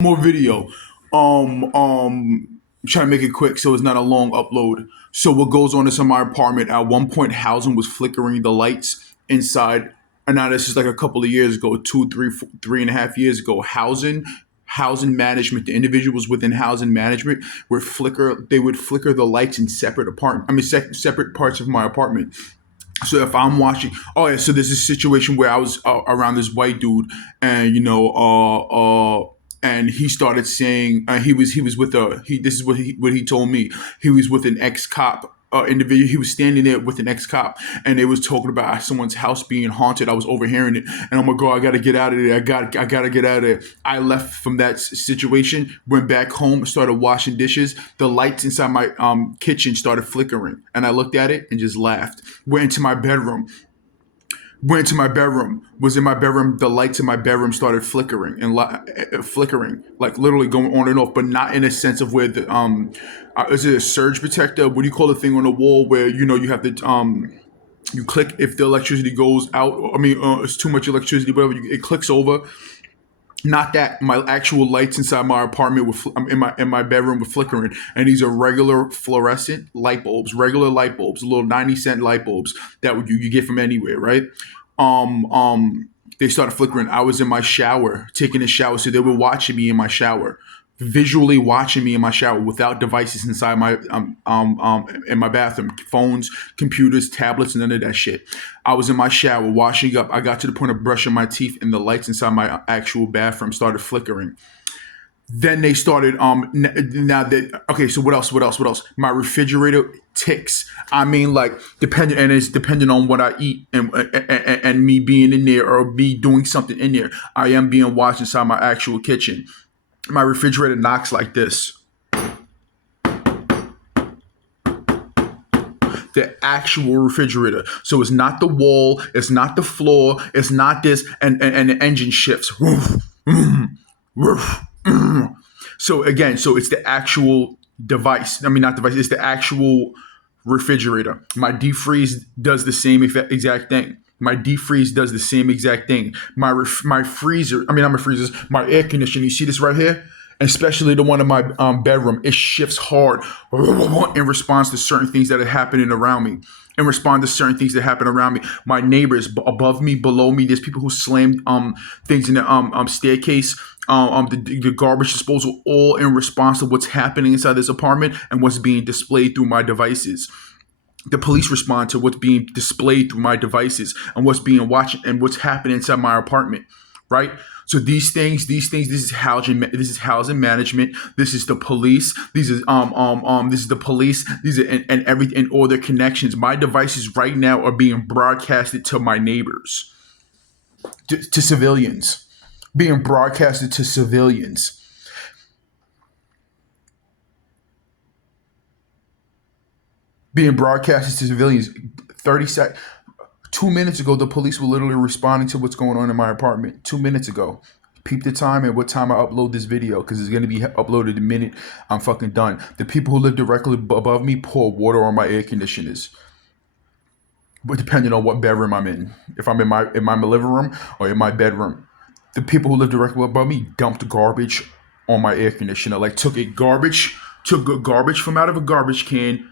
More video. I'm trying to make it quick so it's not a long upload. So what goes on is in my apartment. At one point, housing was flickering the lights inside, and now this is like a couple of years ago, 3.5 years ago. Housing management, the individuals within housing management would flicker. They would flicker the lights in separate apartment. I mean, separate parts of my apartment. So if I'm watching, oh yeah, so there's this situation where I was around this white dude, and and he started saying he was with a he. This is what he told me. He was with an ex cop. Individual. He was standing there with an ex cop, and they was talking about someone's house being haunted. I was overhearing it, and I'm like, "Oh, I gotta get out of there. I gotta get out of there." I left from that situation, went back home, started washing dishes. The lights inside my kitchen started flickering, and I looked at it and just laughed. Went into my bedroom, was in my bedroom. The lights in my bedroom started flickering and flickering, like literally going on and off, but not in a sense of where the is it a surge protector? What do you call the thing on the wall where you have to you click if the electricity goes out? I mean, it's too much electricity, whatever. It clicks over. Not that my actual lights inside my apartment in my bedroom were flickering, and these are regular fluorescent light bulbs, regular light bulbs, little 90 cent light bulbs that you get from anywhere, right? They started flickering. I was in my shower, taking a shower, so they were watching me in my shower, visually watching me in my shower without devices inside my in my bathroom, phones, computers, tablets, none of that shit. I was in my shower washing up. I got to the point of brushing my teeth, and the lights inside my actual bathroom started flickering. Then they started now that okay, so what else? My refrigerator ticks. I mean, like, depending, and it's depending on what I eat, and me being in there or me doing something in there. I am being watched inside my actual kitchen. My refrigerator knocks like this. The actual refrigerator. So it's not the wall, it's not the floor, it's not this, and the engine shifts. Woof, woof. So again, so it's the actual device. I mean, not device, it's the actual refrigerator. My deep freeze does the same exact thing. My deep freeze does the same exact thing. My freezer, I mean, not my freezers, my air conditioner. You see this right here? Especially the one in my bedroom, it shifts hard in response to certain things that are happening around me. In response to certain things that happen around me, my neighbors above me, below me, there's people who slammed things in the staircase, the garbage disposal, all in response to what's happening inside this apartment and what's being displayed through my devices. The police respond to what's being displayed through my devices and what's being watched and what's happening inside my apartment, right? So these things, this is housing management. This is the police. This is the police. These are and everything and all their connections. My devices right now are being broadcasted to my neighbors, to civilians, being broadcasted to civilians, being broadcasted to civilians. 30 sec. 2 minutes ago, the police were literally responding to what's going on in my apartment. 2 minutes ago. Peep the time and what time I upload this video because it's going to be uploaded the minute I'm fucking done. The people who live directly above me pour water on my air conditioners. But depending on what bedroom I'm in. If I'm in my living room or in my bedroom. The people who live directly above me dumped garbage on my air conditioner. Like took garbage from out of a garbage can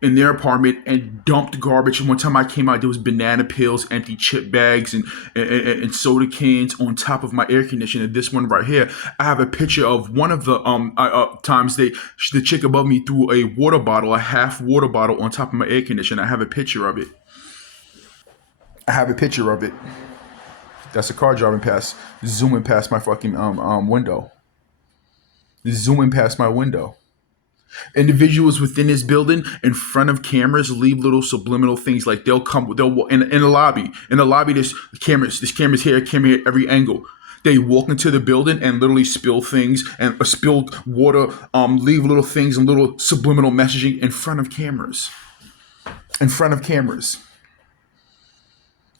in their apartment and dumped garbage. And one time I came out, there was banana peels, empty chip bags, and soda cans on top of my air conditioner. This one right here, I have a picture of one of the times the chick above me threw a water bottle, a half water bottle, on top of my air conditioner. I have a picture of it. I have a picture of it. That's a car driving past, zooming past my fucking window, zooming past my window. Individuals within this building in front of cameras leave little subliminal things like they'll in the lobby. In the lobby, there's cameras here, camera here, every angle. They walk into the building and literally spill things and spill water, leave little things and little subliminal messaging in front of cameras. In front of cameras.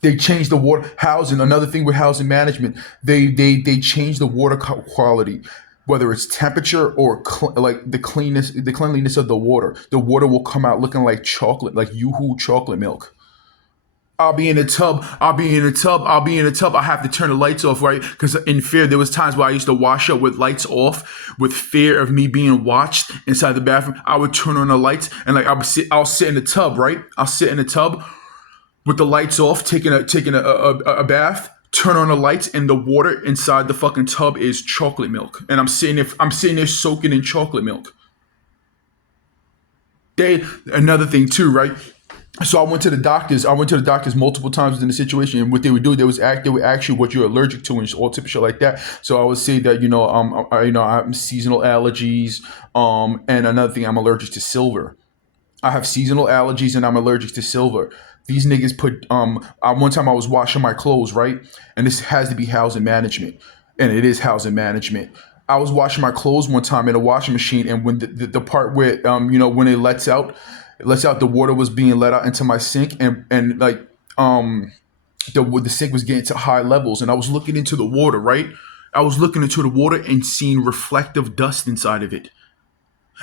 They change the water housing. Another thing with housing management, they change the water quality, whether it's temperature or like the cleanliness of the water. The water will come out looking like chocolate, like Yoo-hoo chocolate milk. I'll be in the tub. I'll be in the tub. I'll be in the tub. I have to turn the lights off, right? Because in fear, there was times where I used to wash up with lights off, with fear of me being watched inside the bathroom. I would turn on the lights and like I'll sit in the tub, right? I'll sit in the tub with the lights off, taking a bath. Turn on the lights and the water inside the fucking tub is chocolate milk, and I'm sitting there soaking in chocolate milk. Another thing too, right? So I went to the doctors. I went to the doctors multiple times in the situation, and what they would do, they would ask you what you're allergic to and all type of shit like that. So I would say that I have seasonal allergies. And another thing, I'm allergic to silver. I have seasonal allergies, and I'm allergic to silver. These niggas put one time I was washing my clothes, right, and this has to be housing management, and it is housing management. I was washing my clothes one time in a washing machine, and when the part where when it lets out the water was being let out into my sink, and like the sink was getting to high levels, and I was looking into the water, right? I was looking into the water and seeing reflective dust inside of it,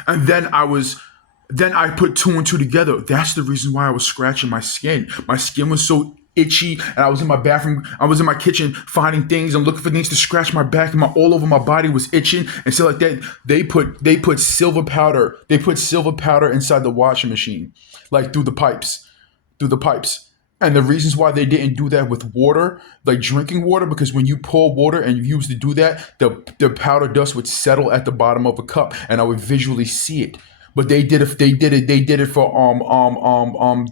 and then I put two and two together. That's the reason why I was scratching my skin. My skin was so itchy, and I was in my bathroom. I was in my kitchen finding things and looking for things to scratch my back, and all over my body was itching and stuff like that. They put silver powder. They put silver powder inside the washing machine, like through the pipes, And the reasons why they didn't do that with water, like drinking water, because when you pour water and you used to do that, the powder dust would settle at the bottom of a cup, and I would visually see it. But they did it. They did it for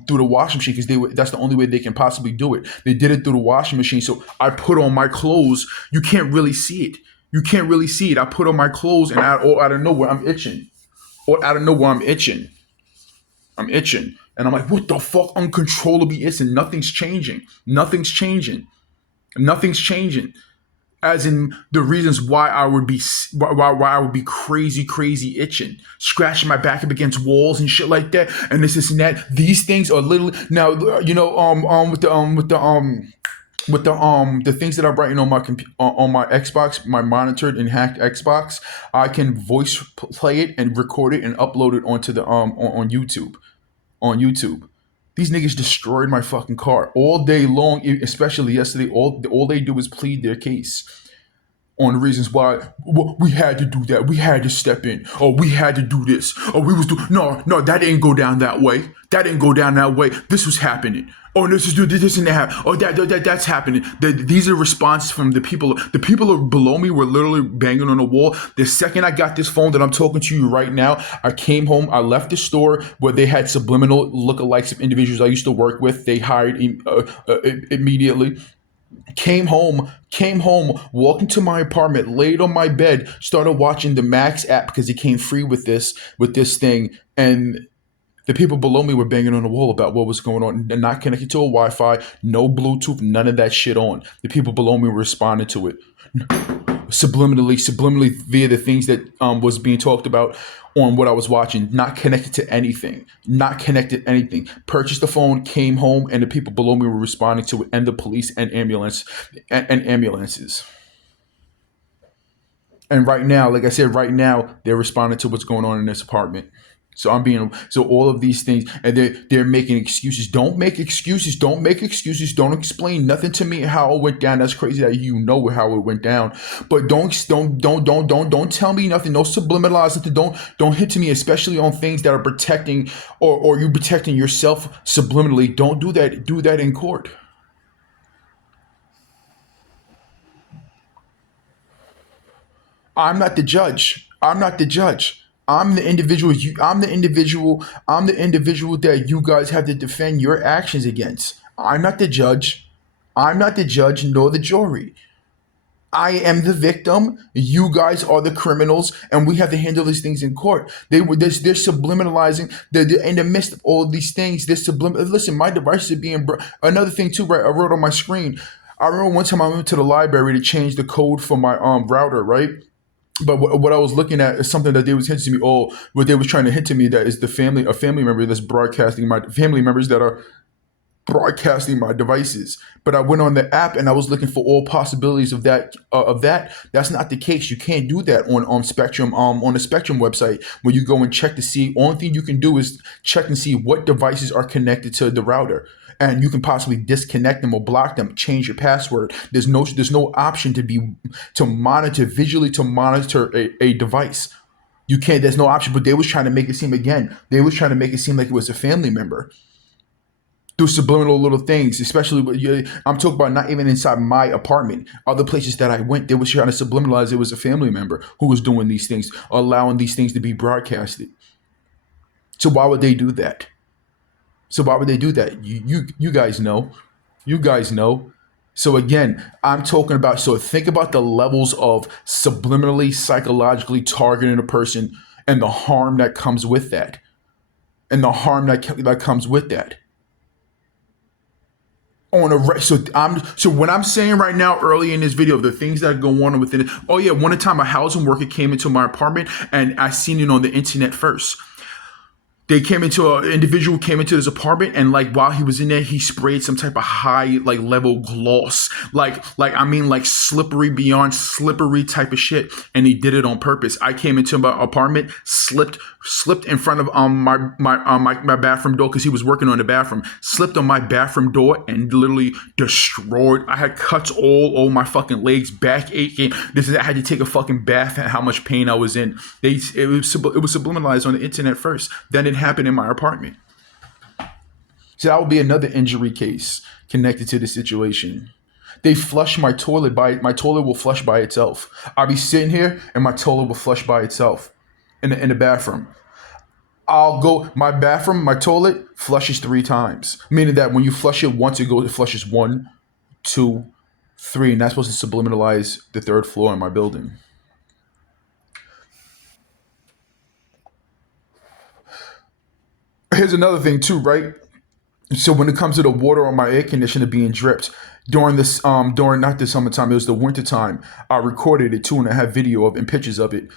through the washing machine because that's the only way they can possibly do it. They did it through the washing machine. So I put on my clothes. You can't really see it. You can't really see it. I put on my clothes, and out of nowhere I'm itching. Or out of nowhere I'm itching. And I'm like, what the fuck? Uncontrollably itching. Nothing's changing. Nothing's changing. Nothing's changing. As in the reasons why I would be crazy itching, scratching my back up against walls and shit like that, and this and that. These things are literally now, with the things that I'm writing on my on my Xbox, my monitored and hacked Xbox. I can voice play it and record it and upload it onto the on YouTube. On YouTube. These niggas destroyed my fucking car all day long, especially yesterday. All they do is plead their case on the reasons why we had to do that. We had to step in. Or we had to do this. Or we was no, that didn't go down that way. That didn't go down that way. This was happening. Oh, this and that. Oh, that's happening. These are responses from the people. The people below me were literally banging on the wall. The second I got this phone that I'm talking to you right now, I came home. I left the store where they had subliminal lookalikes of individuals I used to work with. They hired immediately. Came home, walked into my apartment, laid on my bed, started watching the Max app because it came free with this thing, and the people below me were banging on the wall about what was going on. They're not connected to a Wi-Fi, no Bluetooth, none of that shit on. The people below me were responding to it subliminally via the things that was being talked about on what I was watching. Not connected to anything. Purchased the phone, came home, and the people below me were responding to it, and the police and ambulances. And right now, like I said, they're responding to what's going on in this apartment. So all of these things, and they're making excuses. Don't make excuses. Don't explain nothing to me how it went down. That's crazy that you know how it went down. But don't tell me nothing. No subliminalize it. Don't hit to me, especially on things that are protecting or you protecting yourself subliminally. Don't do that. Do that in court. I'm not the judge. I'm the individual. I'm the individual that you guys have to defend your actions against. I'm not the judge. Nor the jury. I am the victim. You guys are the criminals, and we have to handle these things in court. They're subliminalizing. They're in the midst of all of these things. They're Listen, my devices are being. Another thing too, right? I wrote on my screen. I remember one time I went to the library to change the code for my router, right? But what I was looking at is something that they was hinting to me. Oh, what they was trying to hint to me that is a family member that's broadcasting my family members that are broadcasting my devices. But I went on the app and I was looking for all possibilities of that. That's not the case. You can't do that on Spectrum. On the Spectrum website, where you go and check to see. Only thing you can do is check and see what devices are connected to the router. and you can possibly disconnect them or block them, change your password. There's no option to monitor visually, to monitor a device. You can't. There's no option. But they was trying to make it seem, again. They was trying to make it seem like it was a family member through subliminal little things. Especially, I'm talking about not even inside my apartment. Other places that I went, they was trying to subliminalize it was a family member who was doing these things, allowing these things to be broadcasted. So why would they do that? So why would they do that? You guys know. You guys know. So again, I'm talking about, so think about the levels of subliminally, psychologically targeting a person and the harm that comes with that. And the harm that comes with that. So what I'm saying right now, early in this video, the things that go on within it. Oh yeah, one time a housing worker came into my apartment and I seen it on the internet first. An individual came into his apartment, and like while he was in there, he sprayed some type of high like level gloss, like slippery beyond slippery type of shit, and he did it on purpose. I came into my apartment, slipped in front of my bathroom door because he was working on the bathroom, slipped on my bathroom door and literally destroyed. I had cuts all over my fucking legs, back aching. I had to take a fucking bath at how much pain I was in. It was subliminalized on the internet first. Then it happened in my apartment. So that would be another injury case connected to the situation. They flush my toilet my toilet will flush by itself. I'll be sitting here and my toilet will flush by itself in the bathroom. My toilet flushes 3 times. Meaning that when you flush it once, it flushes 1, 2, 3, and that's supposed to subliminalize the 3rd floor in my building. Here's another thing too, right? So when it comes to the water on my air conditioner being dripped during not the summertime, it was the winter time. I recorded it too, and I have video of and pictures of it.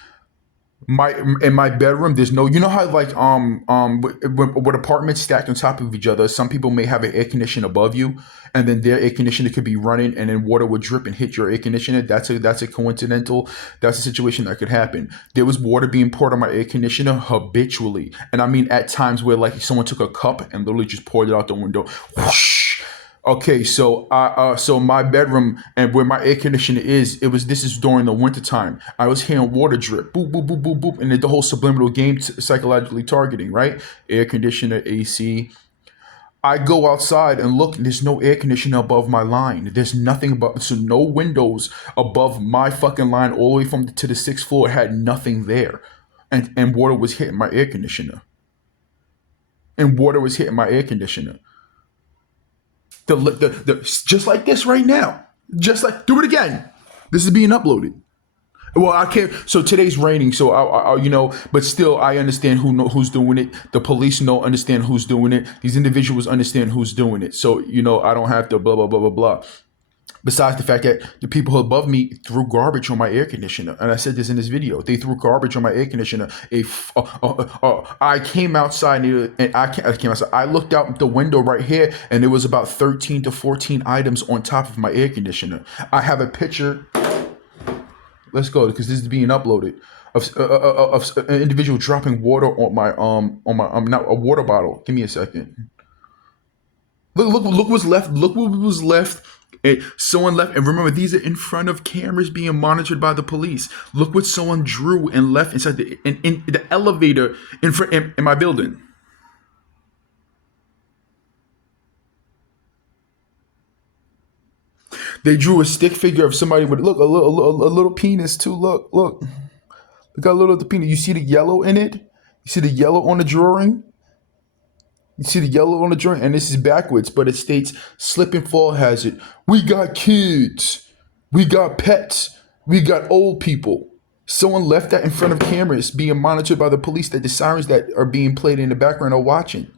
In my bedroom, there's no, you know how like with apartments stacked on top of each other, some people may have an air conditioner above you, and then their air conditioner could be running, and then water would drip and hit your air conditioner. That's a coincidental. That's a situation that could happen. There was water being poured on my air conditioner habitually, and I mean at times where like someone took a cup and literally just poured it out the window. Whoosh. Okay, so so my bedroom and where my air conditioner is, this is during the winter time. I was hearing water drip, boop, boop, boop, boop, boop, and the whole subliminal game psychologically targeting, right? Air conditioner, AC. I go outside and look, and there's no air conditioner above my line. There's nothing above, so no windows above my fucking line all the way to the 6th floor had nothing there. And water was hitting my air conditioner. Just like this right now. Do it again. This is being uploaded. Well, I can't. So today's raining. So but still, I understand who's doing it. The police understand who's doing it. These individuals understand who's doing it. So I don't have to blah blah blah blah blah. Besides the fact that the people above me threw garbage on my air conditioner, and I said this in this video, they threw garbage on my air conditioner. I came outside and I came outside. I looked out the window right here, and there was about 13 to 14 items on top of my air conditioner. I have a picture. Let's go, because this is being uploaded of an individual dropping water on my not a water bottle. Give me a second. Look what's left. Look what was left. Someone left, and remember, these are in front of cameras being monitored by the police. Look what someone drew and left inside in the elevator in my building. They drew a stick figure of somebody with a little penis too. Look how little the penis. You see the yellow in it. You see the yellow on the drawing. And this is backwards, but it states slip and fall hazard. We got kids. We got pets. We got old people. Someone left that in front of cameras being monitored by the police, that the sirens that are being played in the background are watching.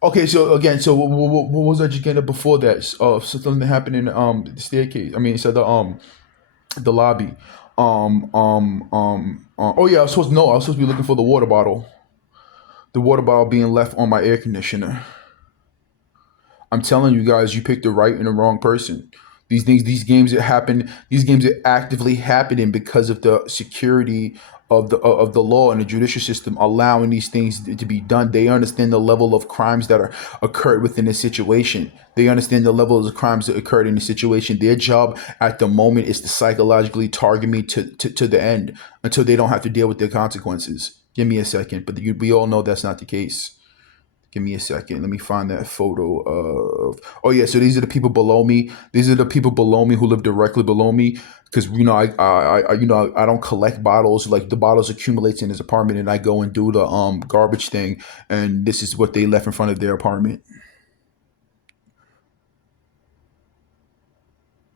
Okay, so again, so what was I just getting at before that? Something that happened in the staircase. I mean, so the lobby. Oh yeah, I was supposed to be looking for the water bottle. The water bottle being left on my air conditioner. I'm telling you guys, you picked the right and the wrong person. These games that happen, these games are actively happening because of the security of the law and the judicial system allowing these things to be done. They understand the level of crimes that are occurred within this situation. They understand the level of the crimes that occurred in the situation. Their job at the moment is to psychologically target me to the end until they don't have to deal with their consequences. Give me a second, but we all know that's not the case. Give me a second. Let me find that photo of. Oh yeah, so these are the people below me. These are the people below me who live directly below me. Because I don't collect bottles. Like the bottles accumulates in his apartment, and I go and do the garbage thing. And this is what they left in front of their apartment.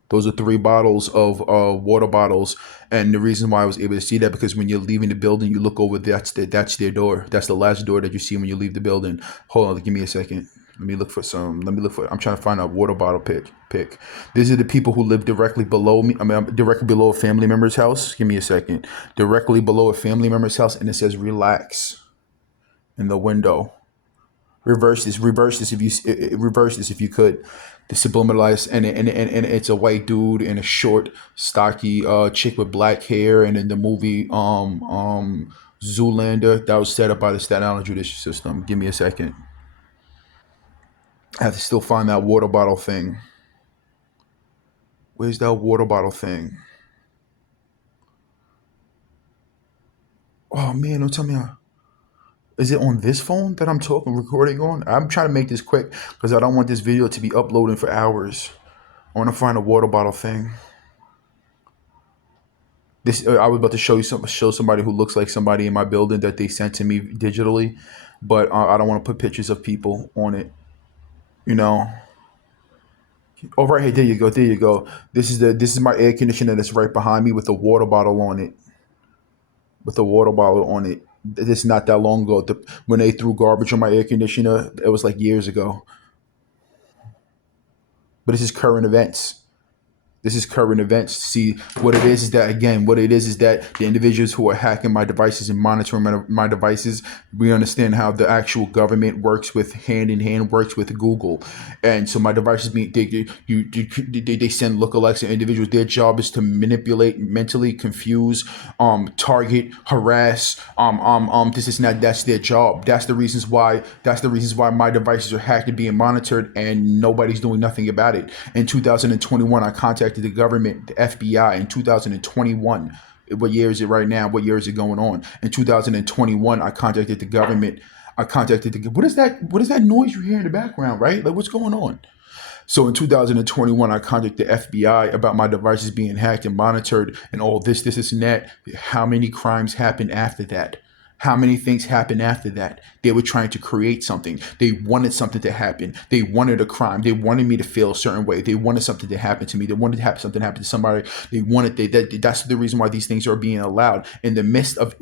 Those are three bottles of water bottles, and the reason why I was able to see that because when you're leaving the building, you look over. That's their door. That's the last door that you see when you leave the building. Hold on, give me a second. Let me look for some. Let me look for. I'm trying to find a water bottle pick. These are the people who live directly below me. I mean, I'm directly below a family member's house. Give me a second. Directly below a family member's house, and it says "relax" in the window. Reverse this. Reverse this if you reverse this if you could. The subliminalized and it's a white dude and a short, stocky chick with black hair, and in the movie Zoolander that was set up by the Staten Island judicial system. Give me a second. I have to still find that water bottle thing. Where's that water bottle thing? Oh man, don't tell me. Is it on this phone that I'm talking recording on? I'm trying to make this quick because I don't want this video to be uploading for hours. I want to find a water bottle thing. This I was about to show somebody who looks like somebody in my building that they sent to me digitally, but I don't want to put pictures of people on it. You know. Oh right here, there you go, there you go. This is my air conditioner that's right behind me with a water bottle on it. With a water bottle on it. This is not that long ago. When they threw garbage on my air conditioner, it was like years ago. But this is current events. This is current events. See, what it is that again, what it is that the individuals who are hacking my devices and monitoring my devices, we understand how the actual government works with hand in hand works with Google, and so my devices being they send lookalikes to individuals. Their job is to manipulate, mentally confuse, target, harass, this is not that's their job. That's the reasons why my devices are hacked and being monitored, and nobody's doing nothing about it. In 2021, I contacted the government, the FBI. In 2021, what year is it right now? What year is it going on? In 2021, I contacted the government. I contacted the. What is that? What is that noise you hear in the background? Right? Like what's going on? So in 2021, I contacted the FBI about my devices being hacked and monitored and all this, and that. How many crimes happened after that? How many things happened after that? They were trying to create something. They wanted something to happen. They wanted a crime. They wanted me to feel a certain way. They wanted something to happen to me. They wanted to have something happen to somebody. That's the reason why these things are being allowed. In the midst of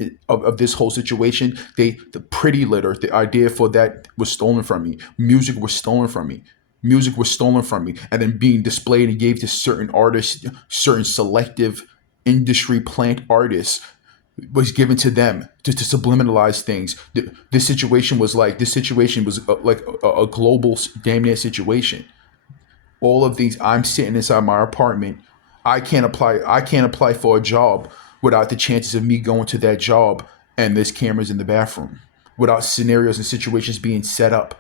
this whole situation, the pretty litter, the idea for that was stolen from me. Music was stolen from me. Music was stolen from me and then being displayed and gave to certain artists, certain selective industry plant artists was given to them to subliminalize things. This situation was like a global damn near situation. All of these, I'm sitting inside my apartment. I can't apply for a job without the chances of me going to that job and there's cameras in the bathroom, without scenarios and situations being set up.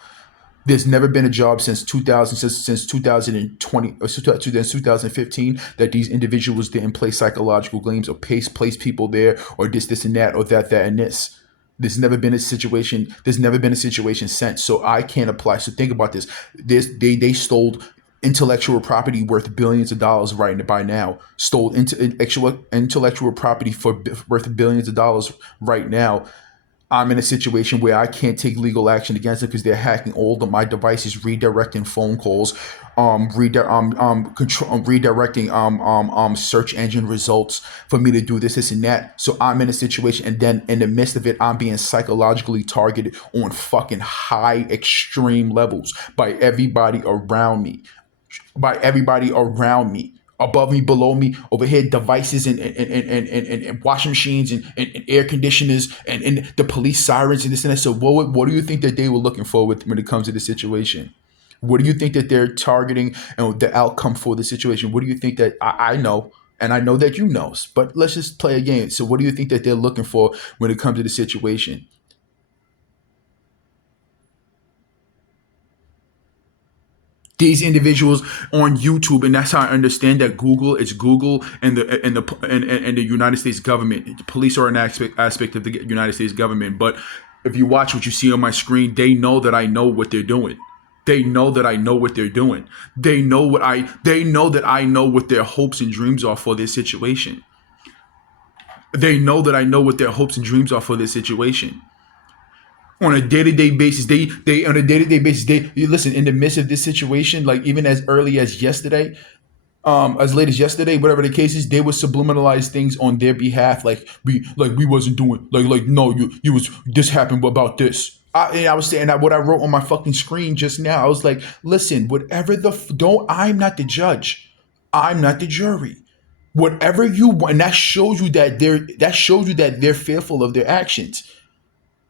There's never been a job since 2000, since 2020 or since 2015 that these individuals didn't play psychological games or place people there or this and that or that and this. There's never been a situation. There's never been a situation since. So I can't apply. So think about this. They stole intellectual property worth billions of dollars right by now. Stole intellectual property for worth billions of dollars right now. I'm in a situation where I can't take legal action against it because they're hacking all of my devices, redirecting phone calls, redirecting search engine results for me to do this and that. So I'm in a situation, and then in the midst of it, I'm being psychologically targeted on fucking high extreme levels by everybody around me, above me, below me, overhead devices and washing machines and air conditioners and the police sirens and this and that. So what do you think that they were looking for when it comes to the situation? What do you think that they're targeting and the outcome for the situation? What do you think that I know? And I know that you know, but let's just play a game. So what do you think that they're looking for when it comes to the situation? These individuals on YouTube, and that's how I understand that Google, it's Google and the United States government. Police are an aspect of the United States government, but if you watch what you see on my screen, they know that I know what they're doing. They know that I know what they're doing. They know that I know what their hopes and dreams are for this situation. They know that I know what their hopes and dreams are for this situation. On a day-to-day basis, they on a day-to-day basis, they you listen in the midst of this situation, like even as early as yesterday, as late as yesterday, whatever the case is, they would subliminalize things on their behalf, like we wasn't doing like no, you was this happened about this. And I was saying that what I wrote on my fucking screen just now. I was like, listen, whatever don't. I'm not the judge. I'm not the jury. Whatever you want, and that shows you that they're fearful of their actions.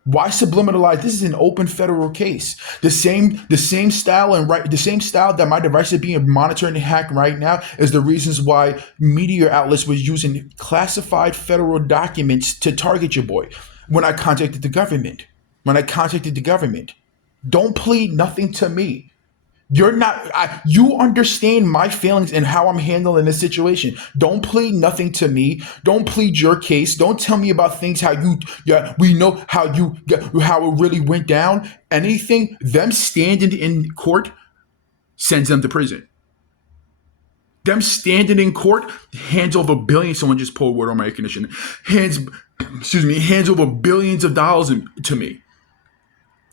Why subliminalize? This is an open federal case. The same style and right the same style that my device is being monitored and hacked right now is the reasons why media outlets were using classified federal documents to target your boy. When I contacted the government, don't plead nothing to me. You're not. You understand my feelings and how I'm handling this situation. Don't plead nothing to me. Don't plead your case. Don't tell me about things how you. Yeah, we know how you. How it really went down. Anything them standing in court sends them to prison. Them standing in court hands over billions. Someone just poured water on my air conditioner. Hands over billions of dollars to me.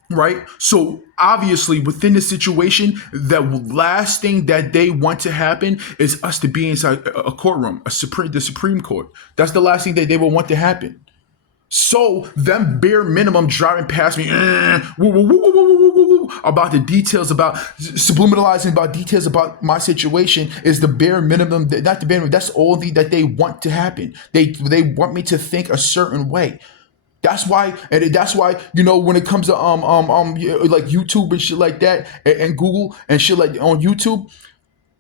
Right? So obviously within the situation, the last thing that they want to happen is us to be inside a courtroom, the Supreme Court. That's the last thing that they will want to happen. So them bare minimum driving past me about the details about subliminalizing about details about my situation is the bare minimum. Not the bare minimum. That's all that they want to happen. They want me to think a certain way. That's why when it comes to like YouTube and shit like that and Google and shit like on YouTube,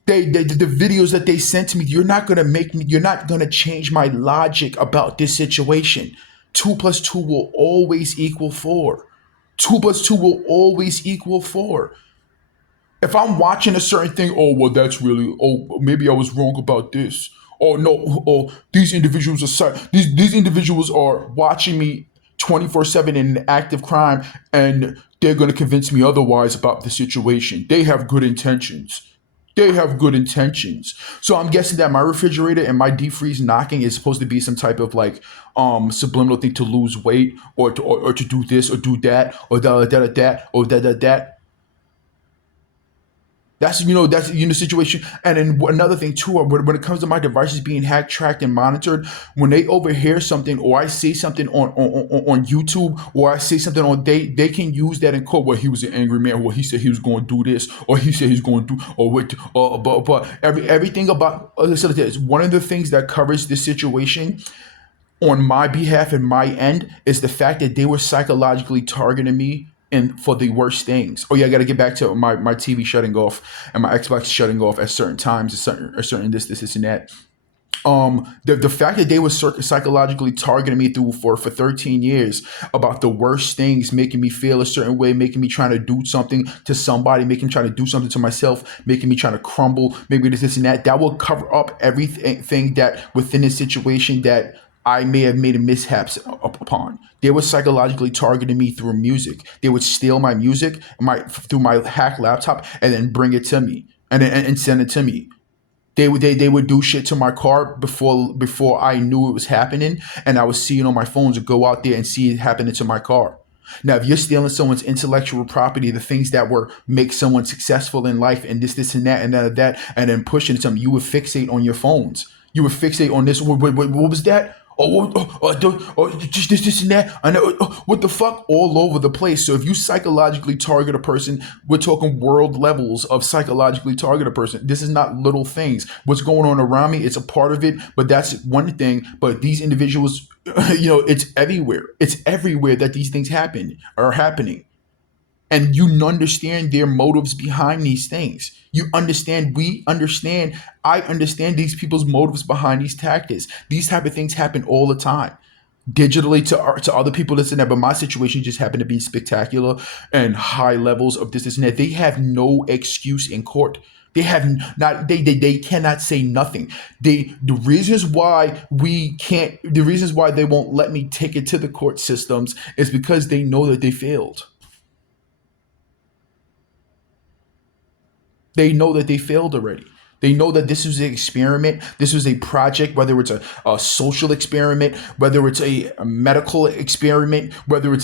the videos that they sent to me, you're not gonna change my logic about this situation. 2 plus 2 will always equal 4. 2 plus 2 will always equal 4. If I'm watching a certain thing, oh well, that's really, oh maybe I was wrong about this. Oh no, oh these individuals are watching me 24/7 in an active crime, and they're going to convince me otherwise about the situation. They have good intentions. They have good intentions. So I'm guessing that my refrigerator and my deep freeze knocking is supposed to be some type of like subliminal thing to lose weight or to do this or do that or that or that. That's situation. And then another thing too, when it comes to my devices being hacked, tracked, and monitored, when they overhear something or I say something on YouTube or I say something they can use that in court. Well, he was an angry man. Well, he said he was going to do this, or he said he's going to do, or what, but everything about listen to this. One of the things that covers this situation on my behalf and my end is the fact that they were psychologically targeting me and for the worst things. Oh yeah, I got to get back to my TV shutting off and my Xbox shutting off at certain times, a certain this and that. The fact that they were psychologically targeting me for 13 years about the worst things, making me feel a certain way, making me trying to do something to somebody, making me trying to do something to myself, making me trying to crumble, maybe this and that will cover up everything that within this situation that I may have made a mishaps upon. They were psychologically targeting me through music. They would steal my music through my hack laptop and then bring it to me and send it to me. They would do shit to my car before I knew it was happening, and I was seeing on my phone to go out there and see it happening to my car. Now, if you're stealing someone's intellectual property, the things that make someone successful in life, and this and that and that, and then pushing it to them, you would fixate on your phones. You would fixate on this. What was that? Just this and that. I know what the fuck all over the place. So if you psychologically target a person, we're talking world levels of psychologically target a person. This is not little things. What's going on around me, it's a part of it, but that's one thing. But these individuals, it's everywhere. It's everywhere that these things are happening. and you understand their motives behind these things. You understand, we understand, I understand these people's motives behind these tactics. These type of things happen all the time, digitally to other people this and that. But my situation just happened to be spectacular and high levels of this and that. They have no excuse in court. They have not. They cannot say nothing. The reasons why we can't. The reasons why they won't let me take it to the court systems is because they know that they failed. They know that they failed already. They know that this was an experiment. This was a project, whether it's a social experiment, whether it's a medical experiment, whether it's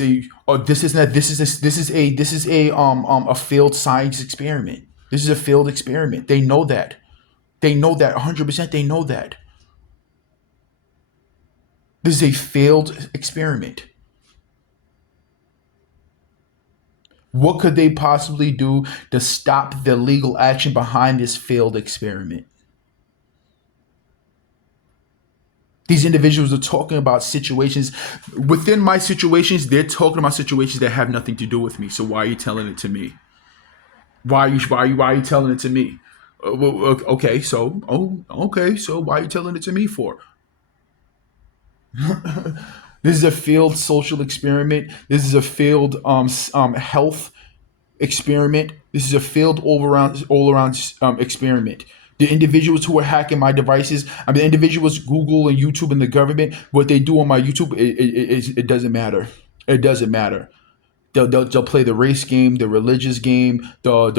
this is not this is a failed science experiment. This is a failed experiment. They know that. They know that 100%. They know that this is a failed experiment. What could they possibly do to stop the legal action behind this failed experiment? These individuals are talking about situations within my situations. They're talking about situations that have nothing to do with me. So why are you telling it to me? Why are you telling it to me? Okay, so okay, so why are you telling it to me for? This is a failed social experiment. This is a failed health experiment. This is a failed all around experiment. The individuals who are hacking my devices, I mean, the individuals, Google and YouTube and the government, what they do on my YouTube, it doesn't matter. It doesn't matter. They'll play the race game, the religious game, the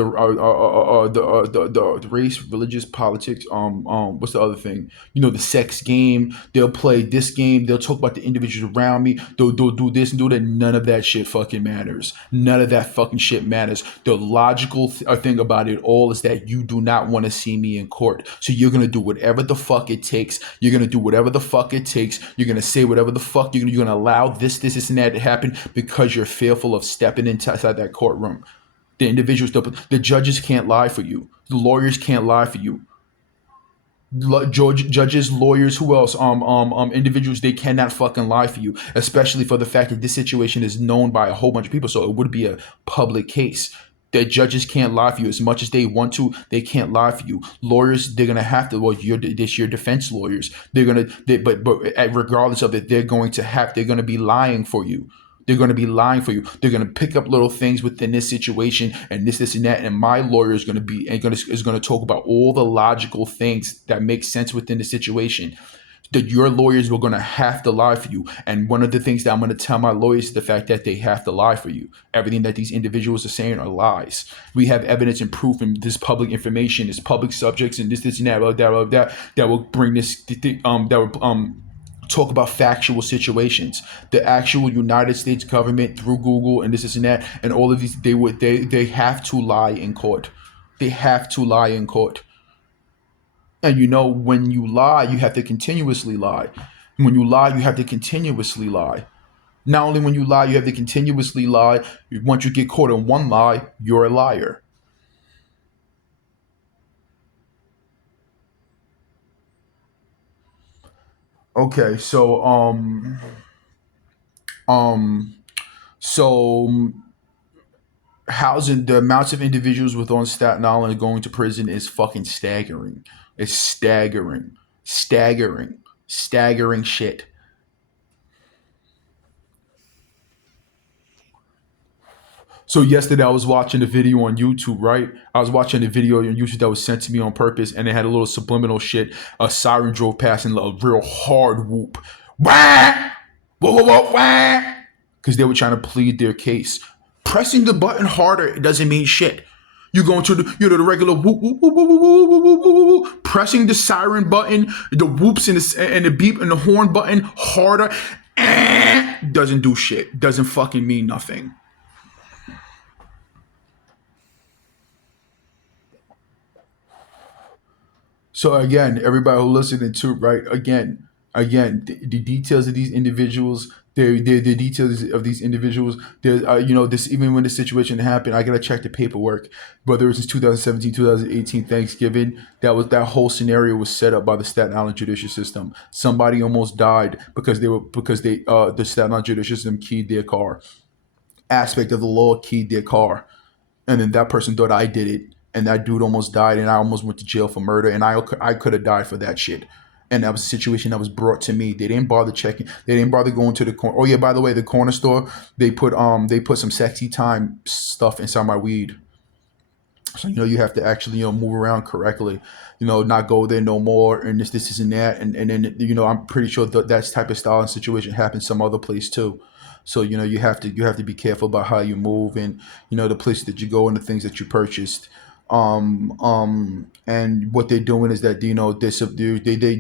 race, religious politics. What's the other thing? The sex game. They'll play this game. They'll talk about the individuals around me. They'll do this and do that. None of that shit fucking matters. None of that fucking shit matters. The logical thing about it all is that you do not want to see me in court, so you're gonna do whatever the fuck it takes. You're gonna do whatever the fuck it takes. You're gonna say whatever the fuck you're gonna allow this, and that to happen because you're fearful of stepping inside that courtroom. The individuals, the judges can't lie for you. The lawyers can't lie for you. Judges, lawyers, who else? Individuals, they cannot fucking lie for you, especially for the fact that this situation is known by a whole bunch of people. So it would be a public case. That judges can't lie for you as much as they want to. They can't lie for you. Lawyers, they're gonna have to. Well, this your defense lawyers. They're gonna. Regardless of it, they're gonna be lying for you. They're going to be lying for you. They're going to pick up little things within this situation and this, and that. And my lawyer is going to talk about all the logical things that make sense within the situation. That your lawyers were going to have to lie for you. And one of the things that I'm going to tell my lawyers is the fact that they have to lie for you. Everything that these individuals are saying are lies. We have evidence and proof in this public information, this public subjects, and this, and that will bring this, that will talk about factual situations. The actual United States government through Google and this, and that, and all of these, they have to lie in court. They have to lie in court. And when you lie, you have to continuously lie. When you lie, you have to continuously lie. Not only when you lie, you have to continuously lie. Once you get caught in one lie, you're a liar. Okay, um so housing, the amounts of individuals with on Staten Island going to prison is fucking staggering. It's staggering, staggering, staggering shit. So yesterday I was watching a video on YouTube, right? I was watching a video on YouTube that was sent to me on purpose, and it had a little subliminal shit. A siren drove past and a real hard whoop. Wah! Whoa, whoa, whoa, wah! Because they were trying to plead their case. Pressing the button harder, it doesn't mean shit. You're going to the regular whoop, whoop, whoop, whoop, whoop, whoop, whoop, whoop, whoop. Pressing the siren button, the whoops and the beep and the horn button harder, doesn't do shit. Doesn't fucking mean nothing. So again, everybody who listening to, right? Again, the details of these individuals, the details of these individuals. There, this, even when the situation happened, I gotta check the paperwork. Whether it was 2017, 2018 Thanksgiving, that whole scenario was set up by the Staten Island judicial system. Somebody almost died because the Staten Island judicial system keyed their car. aspect of the law keyed their car, and then that person thought I did it, and that dude almost died, and I almost went to jail for murder, and I could have died for that shit. And that was a situation that was brought to me. They didn't bother checking. They didn't bother going to the corner. Oh yeah, by the way, the corner store, they put some sexy time stuff inside my weed. So you have to actually move around correctly, not go there no more, and this and that, and then I'm pretty sure that type of style and situation happens some other place too. So you have to be careful about how you move, and the places that you go and the things that you purchased. And what they're doing is that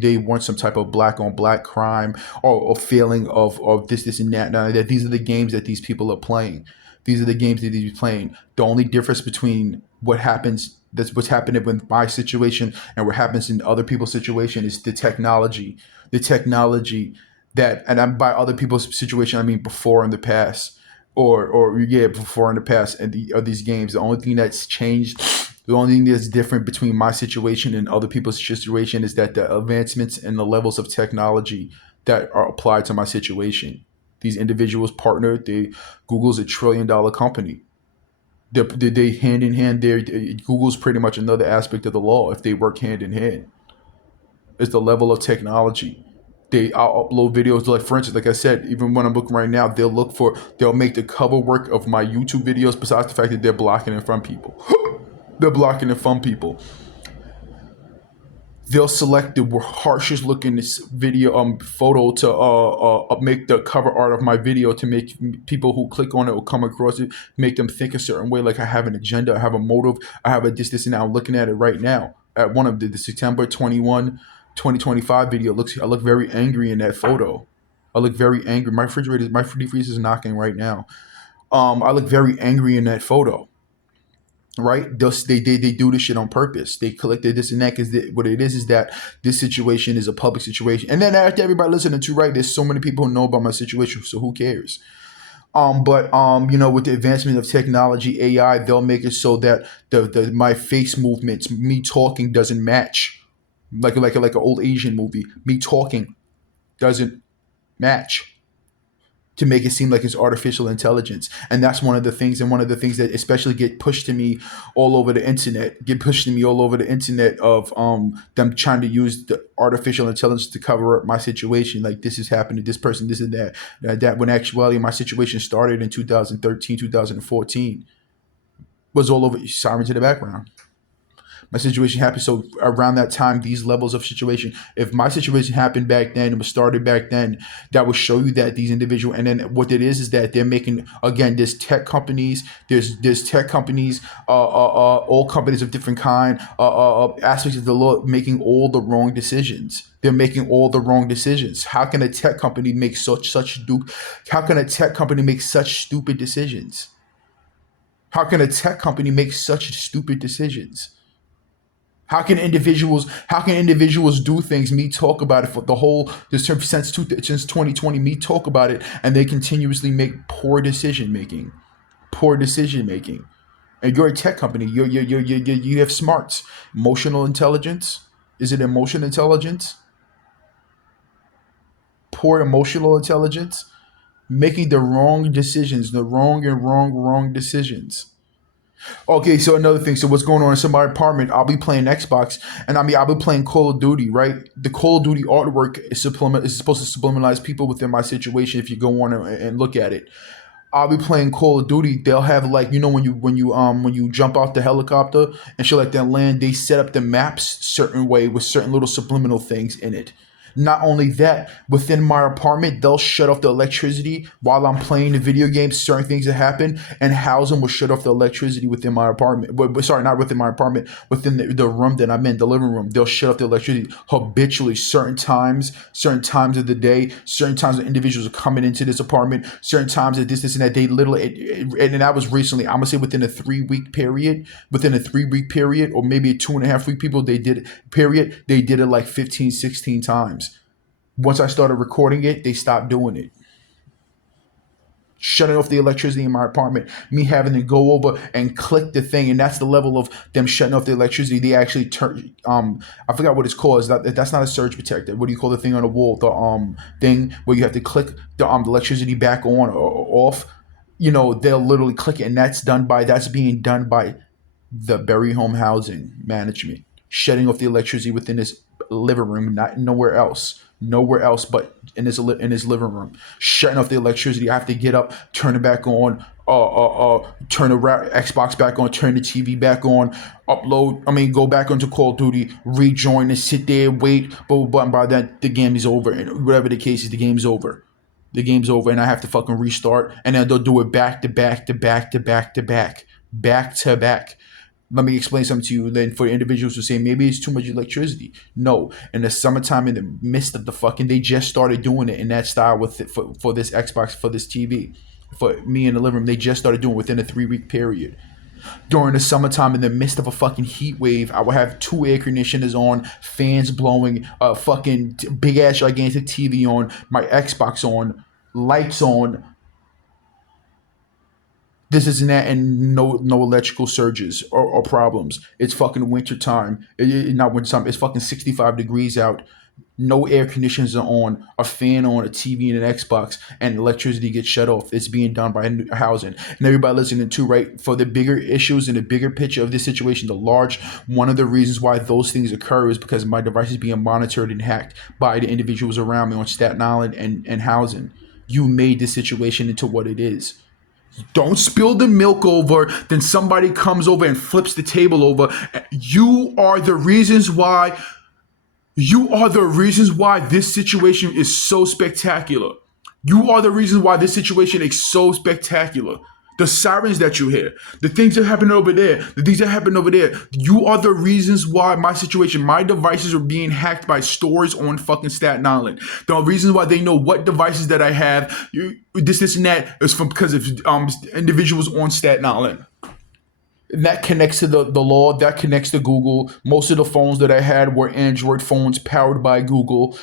they want some type of black on black crime, or feeling of this and that. Now that these are the games that these people are playing. These are the games that they're playing. The only difference between that's what's happening with my situation and what happens in other people's situation is the technology. The technology that, and I'm by other people's situation, I mean before in the past, or yeah, before in the past, and of these games. The only thing that's changed, the only thing that's different between my situation and other people's situation is that the advancements and the levels of technology that are applied to my situation. These individuals partnered. Google's $1 trillion company. They hand in hand. Google's pretty much another aspect of the law if they work hand in hand. It's the level of technology. I'll upload videos, like for instance, like I said, even when I'm looking right now, they'll make the cover work of my YouTube videos. Besides the fact that they're blocking it from people, they're blocking it from people. They'll select the harshest looking video photo to make the cover art of my video, to make people who click on it or come across it, make them think a certain way, like I have an agenda, I have a motive, I have a this and that. I'm looking at it right now at one of the September 21, 2025 video. I look very angry in that photo. I look very angry. My deep freezer is knocking right now. I look very angry in that photo, right? They do this shit on purpose. They collected this and that because what it is that this situation is a public situation. And then after everybody listening to, right, there's so many people who know about my situation, so who cares? But with the advancement of technology, AI, they'll make it so that the my face movements, me talking, doesn't match. Like an old Asian movie, me talking doesn't match, to make it seem like it's artificial intelligence. And that's one of the things, and one of the things that especially get pushed to me all over the internet, of them trying to use the artificial intelligence to cover up my situation. Like, this is happening to this person, this and that, when actually my situation started in 2013, 2014, was all over. Siren to the background. My situation happened. So around that time, these levels of situation, if my situation happened back then, it was started back then, that would show you that these individual, and then what it is that they're making, again, there's tech companies, there's tech companies, all companies of different kind, aspects of the law, making all the wrong decisions. They're making all the wrong decisions. How can a tech company make how can a tech company make such stupid decisions? How can a tech company make such stupid decisions? How can individuals do things? Me talk about it for the whole since 2020. Me talk about it, and they continuously make poor decision making. Poor decision making. And you're a tech company. You have smarts, emotional intelligence. Is it emotional intelligence? Poor emotional intelligence, making the wrong decisions, the wrong decisions. Okay, so another thing. So what's going on in my apartment? I'll be playing Xbox, and I'll be playing Call of Duty. Right, the Call of Duty artwork is supposed to subliminalize people within my situation. If you go on and look at it, I'll be playing Call of Duty. They'll have, like, when you jump off the helicopter and shit like that land, they set up the maps certain way with certain little subliminal things in it. Not only that, within my apartment, they'll shut off the electricity while I'm playing the video game. Certain things that happen, and Housing will shut off the electricity within my apartment. Sorry, not within my apartment, within the room that I'm in, the living room. They'll shut off the electricity habitually, certain times of the day, certain times when individuals are coming into this apartment, certain times that this and that. They literally, and that was recently. I'm gonna say within a 3 week period, or maybe a 2.5 week period. They did it like 15, 16 times. Once I started recording it, they stopped doing it. Shutting off the electricity in my apartment, me having to go over and click the thing, and that's the level of them shutting off the electricity. They actually turn, I forgot what it's called. That's not a surge protector. What do you call the thing on the wall? The thing where you have to click the electricity back on or off. they'll literally click it, and that's being done by the Berry Home Housing Management, shutting off the electricity within his living room, not nowhere else but in his living room, shutting off the electricity. I have to get up, turn it back on, turn the Xbox back on, turn the TV back on, go back onto Call of Duty, rejoin and sit there, wait, but by that the game is over, and whatever the case is, the game's over. The game's over, and I have to fucking restart, and then they'll do it back to back to back to back to back, back to back. Let me explain something to you. Then for individuals who say maybe it's too much electricity, no. In the summertime, in the midst of the fucking, they just started doing it in that style with it for this Xbox, for this TV, for me in the living room. They just started doing it within a 3 week period. During the summertime, in the midst of a fucking heat wave, I would have 2 air conditioners on, fans blowing, a fucking big ass gigantic TV on, my Xbox on, lights on, this isn't that, and no electrical surges or problems. It's fucking winter time. Not winter time. It's fucking 65 degrees out. No air conditioners are on, a fan on, a TV and an Xbox, and electricity gets shut off. It's being done by housing. And everybody listening to, right, for the bigger issues and the bigger picture of this situation, one of the reasons why those things occur is because my device is being monitored and hacked by the individuals around me on Staten Island and housing. You made this situation into what it is. Don't spill the milk over, then somebody comes over and flips the table over. You are the reasons why this situation is so spectacular. You are the reason why this situation is so spectacular. The sirens that you hear, the things that happen over there, you are the reasons why my devices are being hacked by stores on fucking Staten Island. The reasons why they know what devices that I have, this and that, is because of individuals on Staten Island. And that connects to the law, that connects to Google. Most of the phones that I had were Android phones powered by Google.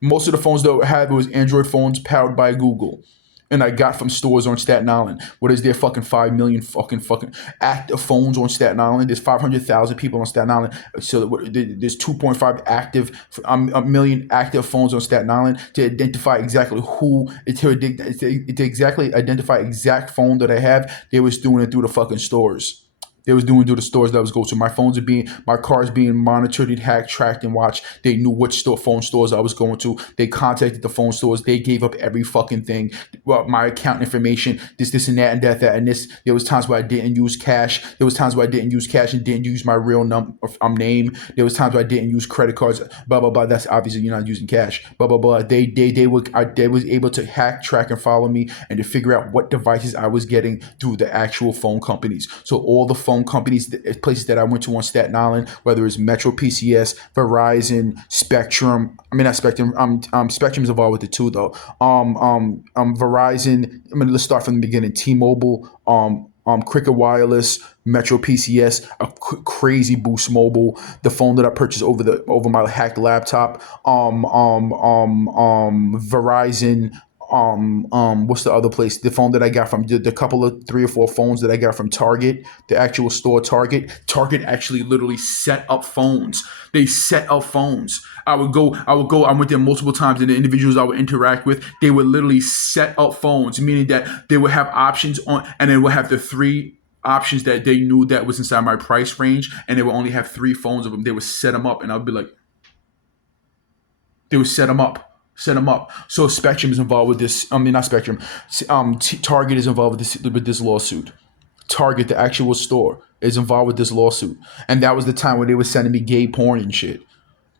Most of the phones that I had was Android phones powered by Google. And I got from stores on Staten Island. What is there? Fucking 5 million fucking active phones on Staten Island. There's 500,000 people on Staten Island. So there's 2.5 million active phones on Staten Island to identify exactly to exactly identify exact phone that I have. They was doing it through the fucking stores. They was doing through the stores that I was going to. My cars being monitored and hacked, tracked, and watched. They knew which phone stores I was going to. They contacted the phone stores. They gave up every fucking thing. Well, my account information, this, and that, and that, and this. There was times where I didn't use cash. There was times where I didn't use cash and didn't use my real name. There was times where I didn't use credit cards. Blah blah blah. That's obviously you're not using cash. Blah blah blah. They was able to hack, track, and follow me, and to figure out what devices I was getting through the actual phone companies. So all the phone companies, places that I went to on Staten Island, whether it's Metro PCS, Verizon, Spectrum. I mean not Spectrum. Spectrum's involved with it too though. Verizon. Let's start from the beginning. T-Mobile. Cricket Wireless, Metro PCS, crazy Boost Mobile, the phone that I purchased over my hacked laptop. Verizon. What's the other place? The phone that I got from the couple of 3 or 4 phones that I got from Target, the actual store Target. Target actually literally set up phones. They set up phones. I went there multiple times, and the individuals I would interact with, they would literally set up phones, meaning that they would have options on, and they would have the 3 options that they knew that was inside my price range, and they would only have 3 phones of them. They would set them up, and I'd be like, they would set them up. So Spectrum is involved with this. I mean, not Spectrum. Target is involved with this lawsuit. Target, the actual store, is involved with this lawsuit. And that was the time where they were sending me gay porn and shit.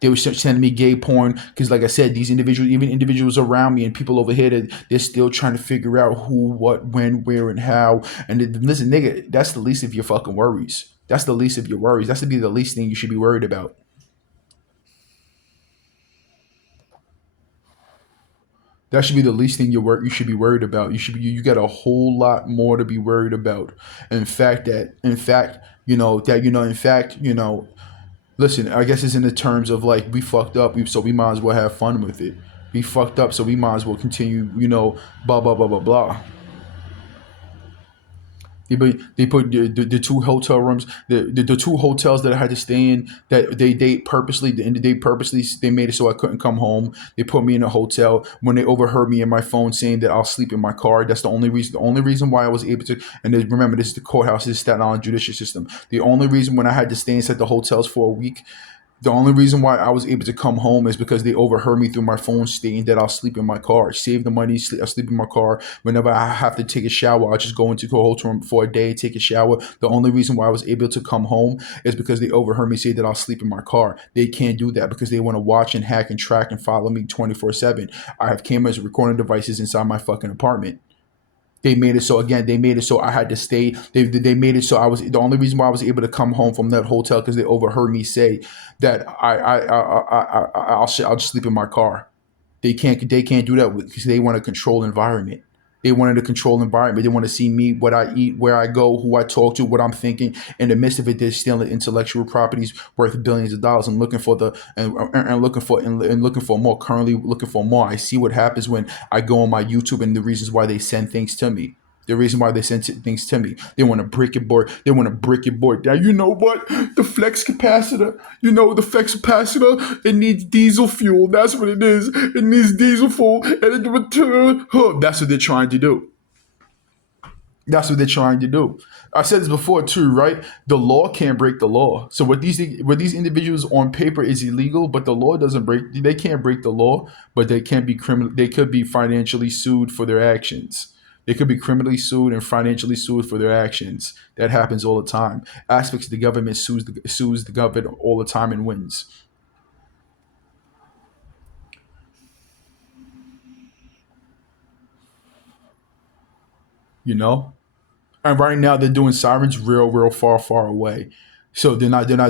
They were sending me gay porn because, like I said, these individuals, even individuals around me and people over here, they're still trying to figure out who, what, when, where, and how. And listen, nigga, that's the least of your fucking worries. That's the least of your worries. That's to be the least thing you should be worried about. That should be the least thing you should be worried about. You got a whole lot more to be worried about. In fact, listen, I guess it's in the terms of like, we fucked up, so we might as well have fun with it. We fucked up, so we might as well continue, blah blah blah blah blah. They put the two hotel rooms, the two hotels that I had to stay in, that they purposely they made it so I couldn't come home. They put me in a hotel when they overheard me in my phone saying that I'll sleep in my car. That's the only reason. The only reason why I was able to. And remember, this is the courthouse, this is Staten Island judicial system. The only reason when I had to stay inside the hotels for a week, the only reason why I was able to come home is because they overheard me through my phone stating that I'll sleep in my car, save the money, I sleep in my car. Whenever I have to take a shower, I'll just go into a hotel room for a day, take a shower. The only reason why I was able to come home is because they overheard me say that I'll sleep in my car. They can't do that because they want to watch and hack and track and follow me 24/7. I have cameras, recording devices inside my fucking apartment. They made it so again. They made it so I had to stay. They made it so I was the only reason why I was able to come home from that hotel because they overheard me say that I'll just sleep in my car. They can't do that because they want to control environment. They wanted to control environment. They want to see me, what I eat, where I go, who I talk to, what I'm thinking. In the midst of it, they're stealing intellectual properties worth billions of dollars and looking for looking for more. Currently looking for more. I see what happens when I go on my YouTube and the reasons why they send things to me. The reason why they send things to me. They want to break your board. They want to break your board down. You know what? The flex capacitor. You know the flex capacitor. It needs diesel fuel. That's what it is. It needs diesel fuel, and that's what they're trying to do. That's what they're trying to do. I said this before too, right? The law can't break the law. So what these individuals on paper is illegal, but the law doesn't break. They can't break the law, but they can be criminal. They could be financially sued for their actions. They could be criminally sued and financially sued for their actions. That happens all the time. Aspects of the government sues the government all the time and wins. You know. And right now they're doing sirens real far away. So they're not doing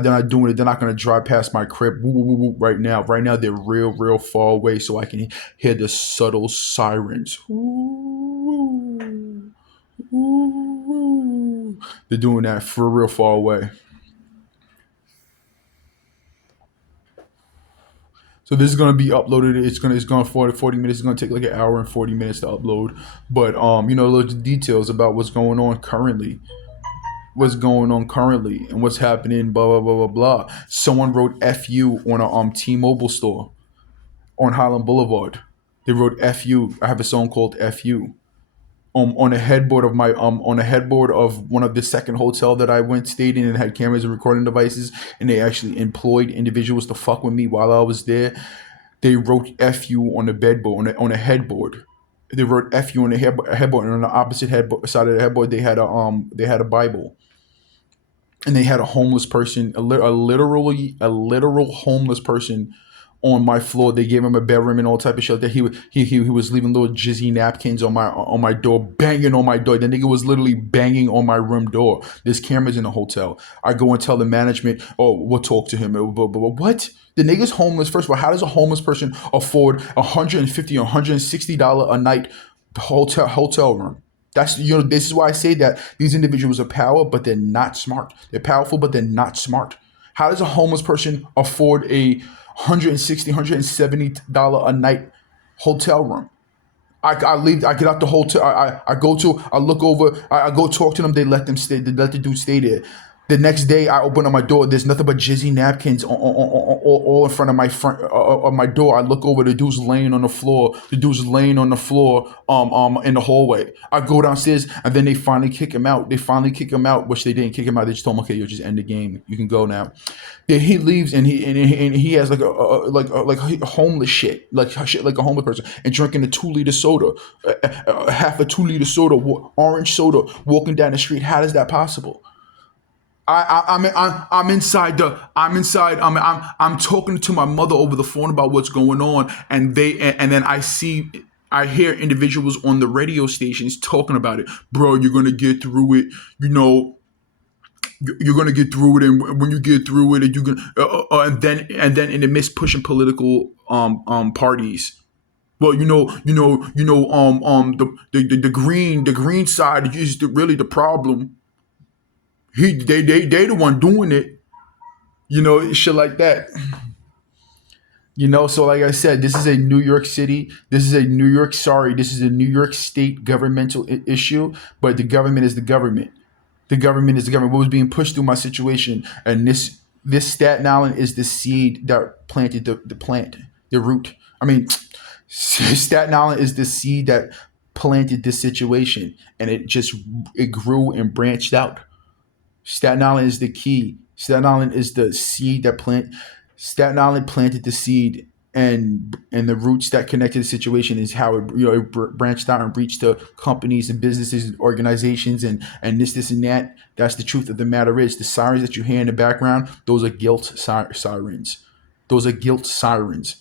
it. They're not gonna drive past my crib woo, woo, woo, woo, right now. Right now they're real far away, so I can hear the subtle sirens. Ooh, ooh. They're doing that for real far away. So this is gonna be uploaded. It's gonna 40 minutes. It's gonna take like an hour and 40 minutes to upload. But loads of details about what's going on currently and what's happening, blah blah blah blah blah. Someone wrote "fu" on a T-Mobile store on Highland Boulevard. They wrote "fu." I have a song called "fu." On a headboard of my on a headboard of one of the second hotel that I went stayed in and had cameras and recording devices, and they actually employed individuals to fuck with me while I was there. They wrote "fu" on the bedboard on a headboard. They wrote "fu" on the headboard, and on the opposite side of the headboard they had a Bible, and they had a homeless person, a literal homeless person on my floor. They gave him a bedroom and all type of shit. That he was leaving little jizzy napkins on my door, banging on my door. The nigga was literally banging on my room door. There's cameras in the hotel. I go and tell the management, oh, we'll talk to him. But what? The nigga's homeless. First of all, how does a homeless person afford $150 or $160 a night hotel room? This is why I say that these individuals are power, but they're not smart. They're powerful, but they're not smart. How does a homeless person afford a $170 a night hotel room? I leave. I get out the hotel. I go to. I look over. I go talk to them. They let them stay. They let the dude stay there. The next day, I open up my door. There's nothing but jizzy napkins all in front of my of my door. I look over. The dude's laying on the floor. The dude's laying on the floor. In the hallway. I go downstairs, and then they finally kick him out. They finally kick him out, which they didn't kick him out. They just told him, "Okay, you'll just end the game. You can go now." Then he leaves, and he has like a homeless shit, like shit, like a homeless person, and drinking a 2 liter soda, half a 2 liter soda, orange soda, walking down the street. How is that possible? I'm inside I'm talking to my mother over the phone about what's going on, and then I hear individuals on the radio stations talking about it. Bro, you're gonna get through it. You're gonna get through it, and when you get through it, and you can, and then in the midst pushing political parties. Well, the green side is really the problem. They the one doing it, shit like that. So like I said, this is a New York City, this is a New York State governmental issue, but the government is the government. The government is the government. What was being pushed through my situation, and this Staten Island is the seed that planted the plant, the root. I mean, Staten Island is the seed that planted this situation, and it grew and branched out. Staten Island is the key. Staten Island is the seed that plant. Staten Island planted the seed, and the roots that connected the situation is how it branched out and reached to companies and businesses and organizations and this and that. That's the truth of the matter. Is the sirens that you hear in the background? Those are guilt sirens. Those are guilt sirens.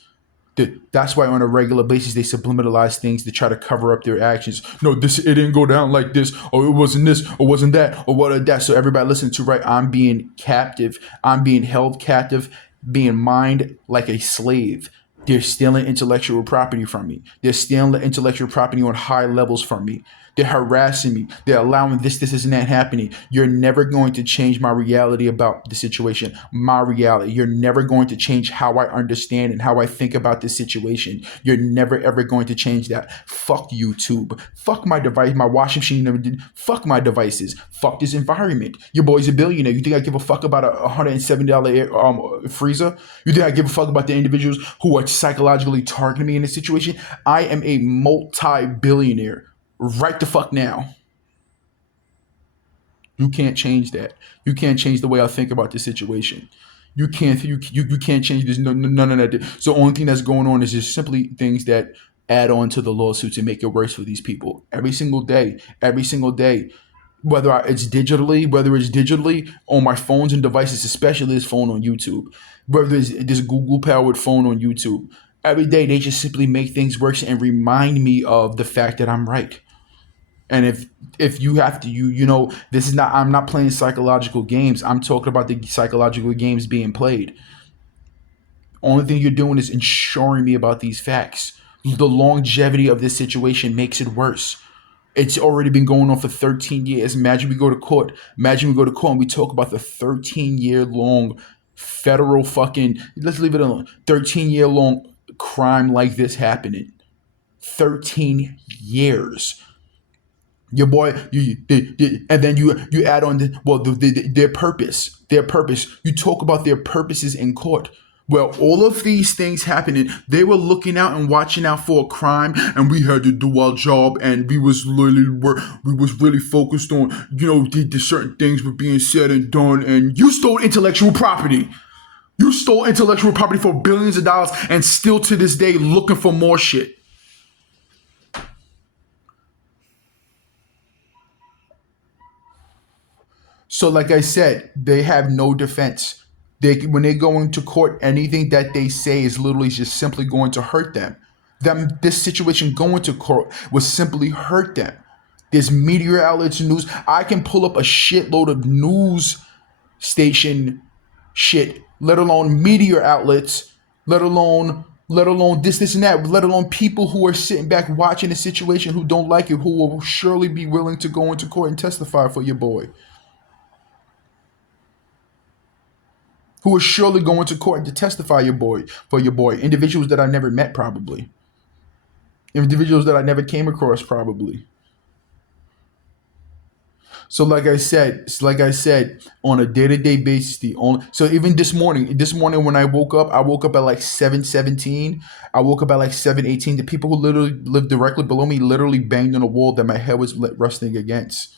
That's why on a regular basis they subliminalize things to try to cover up their actions. No, this it didn't go down like this, or it wasn't this, or wasn't that, or what that. So everybody listen to right. I'm being captive. I'm being held captive, being mined like a slave. They're stealing intellectual property from me. They're stealing intellectual property on high levels from me. They're harassing me. They're allowing this, and that happening. You're never going to change my reality about the situation. My reality. You're never going to change how I understand and how I think about this situation. You're never, ever going to change that. Fuck YouTube. Fuck my device, my washing machine. Never did. Fuck my devices. Fuck this environment. Your boy's a billionaire. You think I give a fuck about a $170 freezer? You think I give a fuck about the individuals who are psychologically targeting me in this situation? I am a multi-billionaire. Right the fuck now. You can't change that. You can't change the way I think about this situation. You can't change this. None of that. So the only thing that's going on is just simply things that add on to the lawsuits and make it worse for these people every single day. Every single day. Whether it's digitally on my phones and devices, especially this phone on YouTube, whether it's this Google powered phone on YouTube, every day they just simply make things worse and remind me of the fact that I'm right. And if you have to, this is not, I'm not playing psychological games. I'm talking about the psychological games being played. Only thing you're doing is ensuring me about these facts. The longevity of this situation makes it worse. It's already been going on for 13 years. Imagine we go to court. And we talk about the 13-year long federal fucking, let's leave it alone, 13-year long crime like this happening. 13 years. Your boy, and then you add on their purpose. You talk about their purposes in court. Well, all of these things happening, they were looking out and watching out for a crime, and we had to do our job, and we was really focused on, the certain things were being said and done, and you stole intellectual property. You stole intellectual property for billions of dollars, and still to this day looking for more shit. So, like I said, they have no defense. When they go into court, anything that they say is literally just simply going to hurt them. This situation going to court will simply hurt them. There's media outlets, news. I can pull up a shitload of news station shit, let alone media outlets, let alone this and that, let alone people who are sitting back watching the situation who don't like it, who will surely be willing to go into court and testify for your boy. Who is surely going to court to testify for your boy. Individuals that I never met, probably. Individuals that I never came across, probably. So like I said, on a day-to-day basis, so even this morning when I woke up at like 7:17. I woke up at like 7:18. The people who literally lived directly below me literally banged on a wall that my head was resting against.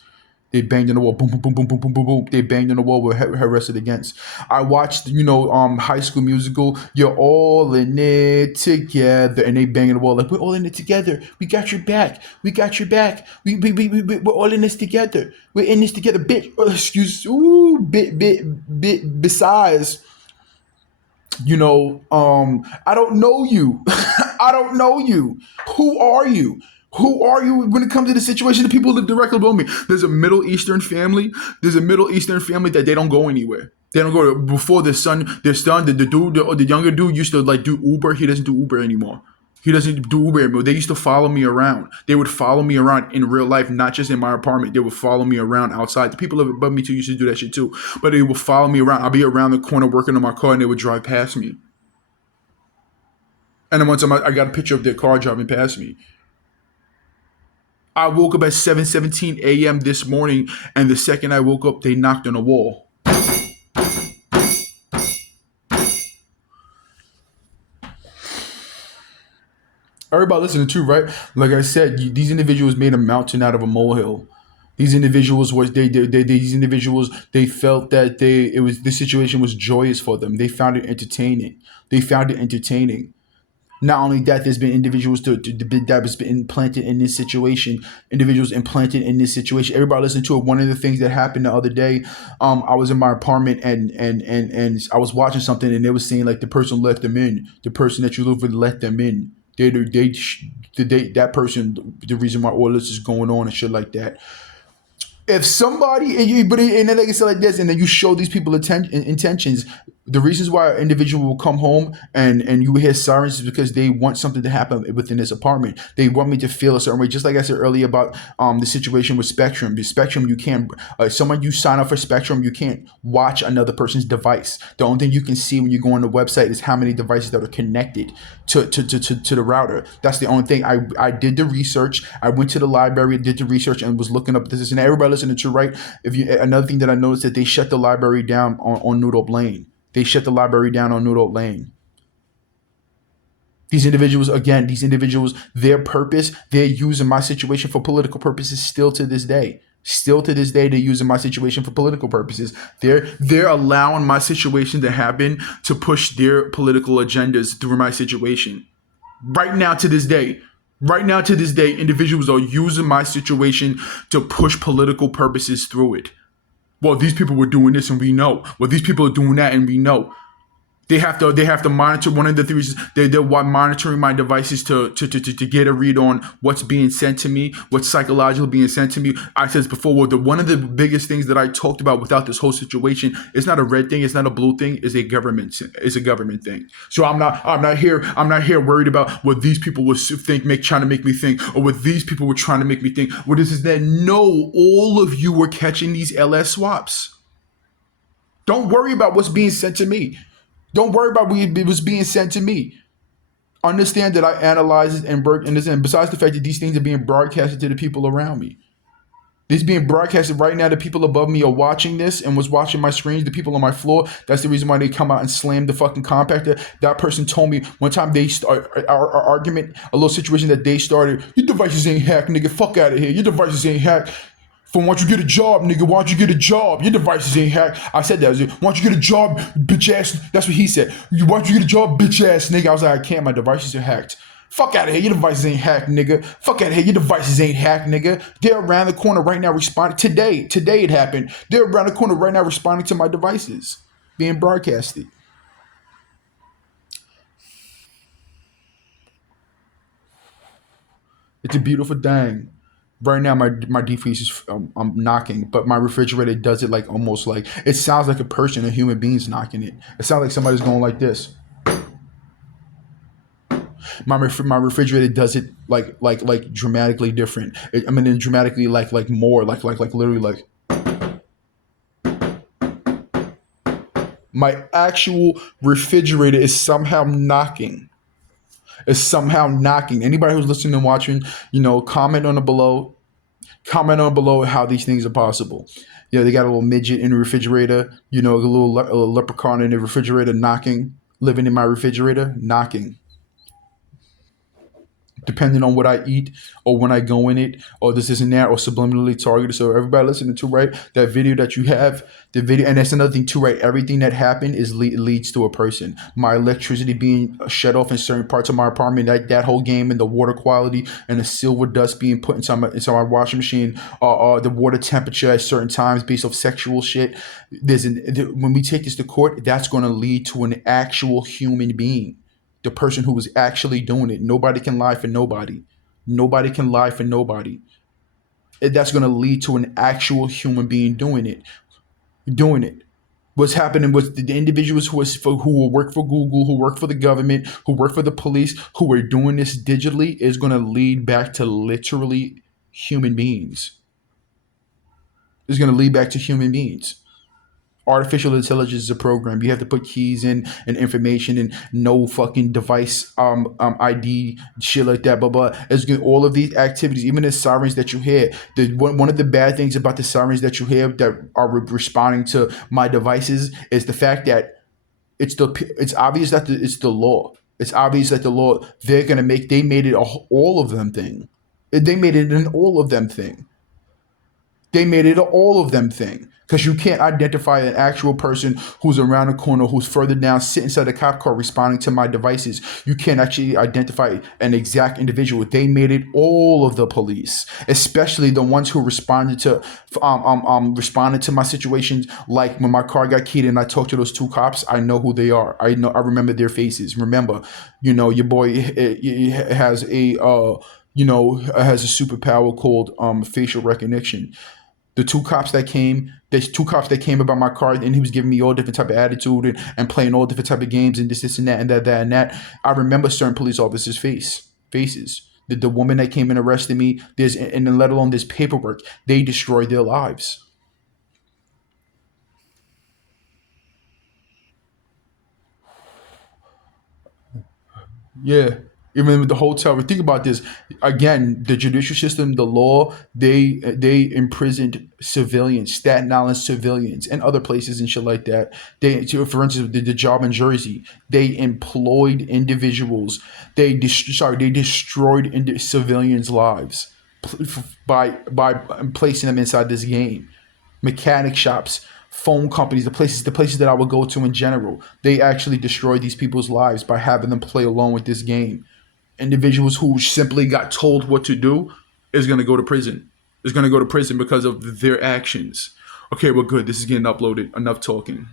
They banged on the wall, boom, boom, boom, boom, boom, boom, boom, boom. They banged on the wall with her rested against. I watched, High School Musical. You're all in it together, and they banged on the wall like, we're all in it together. We got your back. We got your back. We're all in this together. We're in this together, bitch. Besides, I don't know you. I don't know you. Who are you? Who are you when it comes to the situation? The people who live directly below me. There's a Middle Eastern family. That they don't go anywhere. They don't go before their son, the younger dude used to like do Uber. He doesn't do Uber anymore. He doesn't do Uber anymore. They used to follow me around. They would follow me around in real life, not just in my apartment. They would follow me around outside. The people above me too used to do that shit too. But they would follow me around. I'll be around the corner working on my car, and they would drive past me. And then one time I got a picture of their car driving past me. I woke up at 7:17 a.m. this morning, and the second I woke up, they knocked on a wall. Everybody listening to, right? Like I said, these individuals made a mountain out of a molehill. These individuals was these individuals, they felt that the situation was joyous for them. They found it entertaining. They found it entertaining. Not only that, there's been individuals that has been implanted in this situation. Individuals implanted in this situation. Everybody listen to it. One of the things that happened the other day, I was in my apartment and I was watching something and they was saying like the person let them in. The person that you live with let them in. That person, the reason why all this is going on and shit like that. If somebody and then like I said like this, and then you show these people intentions, the reasons why an individual will come home and you will hear sirens is because they want something to happen within this apartment. They want me to feel a certain way, just like I said earlier about the situation with Spectrum. The Spectrum, you can't someone you sign up for Spectrum, you can't watch another person's device. The only thing you can see when you go on the website is how many devices that are connected to the router. That's the only thing. I did the research. I went to the library, did the research, and was looking up this. And everybody listening to, right? Another thing that I noticed that they shut the library down on Noodle Lane. They shut the library down on Noodle Lane. These individuals, their purpose, they're using my situation for political purposes still to this day. Still to this day, they're using my situation for political purposes. They're allowing my situation to happen to push their political agendas through my situation. Right now to this day, individuals are using my situation to push political purposes through it. Well, these people were doing this and we know. Well, these people are doing that and we know. They have to monitor. One of the things they're monitoring my devices to get a read on what's being sent to me, what's psychologically being sent to me. I said this before. Well, one of the biggest things that I talked about without this whole situation, it's not a red thing, it's not a blue thing, it's a government thing. So I'm not here worried about what these people would trying to make me think, or what these people were trying to make me think. What is that? No, all of you were catching these LS swaps. Don't worry about what's being sent to me. Don't worry about what was being sent to me. Understand that I analyze it and work in this. And besides the fact that these things are being broadcasted to the people around me. This is being broadcasted right now. The people above me are watching this and was watching my screens. The people on my floor, that's the reason why they come out and slam the fucking compactor. That person told me one time they start our argument, a little situation that they started. Your devices ain't hacked, nigga. Fuck out of here. Your devices ain't hacked. For why don't you get a job, nigga? Why don't you get a job? Your devices ain't hacked. I said that. Why don't you get a job, bitch ass? That's what he said. Why don't you get a job, bitch ass nigga? I was like, I can't. My devices are hacked. Fuck out of here. Your devices ain't hacked, nigga. Fuck out of here. Your devices ain't hacked, nigga. They're around the corner right now responding. Today it happened. They're around the corner right now responding to my devices being broadcasted. It's a beautiful thing. Right now, my deep freeze is I'm knocking, but my refrigerator does it like almost like it sounds like a person, a human being's knocking it. It sounds like somebody's going like this. My refrigerator does it like dramatically different. Dramatically like more like literally like. My actual refrigerator is somehow knocking. Anybody who's listening and watching, comment on below. Comment on below how these things are possible. They got a little midget in the refrigerator. A little leprechaun in the refrigerator knocking, living in my refrigerator, knocking. Depending on what I eat or when I go in it or this isn't that or subliminally targeted. So everybody listening to, right, that video that you have, the video, and that's another thing too, right? Everything that happened leads to a person. My electricity being shut off in certain parts of my apartment, that whole game, and the water quality and the silver dust being put inside my washing machine, the water temperature at certain times based off sexual shit. When we take this to court, that's going to lead to an actual human being. The person who was actually doing it. Nobody can lie for nobody. Nobody can lie for nobody. That's going to lead to an actual human being doing it. What's happening was the individuals who will work for Google, who work for the government, who work for the police, who are doing this digitally is going to lead back to literally human beings. It's going to lead back to human beings. Artificial intelligence is a program. You have to put keys in and information and no fucking device ID shit like that. But it's good. All of these activities, even the sirens that you hear, one of the bad things about the sirens that you hear that are responding to my devices is the fact that it's obvious that it's the law. It's obvious that the law they're gonna make they made it all of them thing. They made it an all of them thing. They made it an all of them thing because you can't identify an actual person who's around the corner, who's further down, sitting inside a cop car responding to my devices. You can't actually identify an exact individual. They made it all of the police, especially the ones who responded to my situations. Like when my car got keyed and I talked to those two cops, I know who they are. I remember their faces. Remember, your boy has a has a superpower called facial recognition. There's two cops that came about my car, and he was giving me all different type of attitude and playing all different type of games and this and that and that and that. I remember certain police officers' faces. The woman that came and arrested me, there's and then let alone this paperwork, they destroyed their lives. Yeah. Even with the hotel, but think about this again. The judicial system, the law, they imprisoned civilians, Staten Island civilians, and other places and shit like that. For instance, the job in Jersey, they employed individuals. They destroyed civilians' lives by placing them inside this game. Mechanic shops, phone companies, the places that I would go to in general, they actually destroyed these people's lives by having them play along with this game. Individuals who simply got told what to do is going to go to prison. Is going to go to prison because of their actions. Okay, well, good. This is getting uploaded. Enough talking.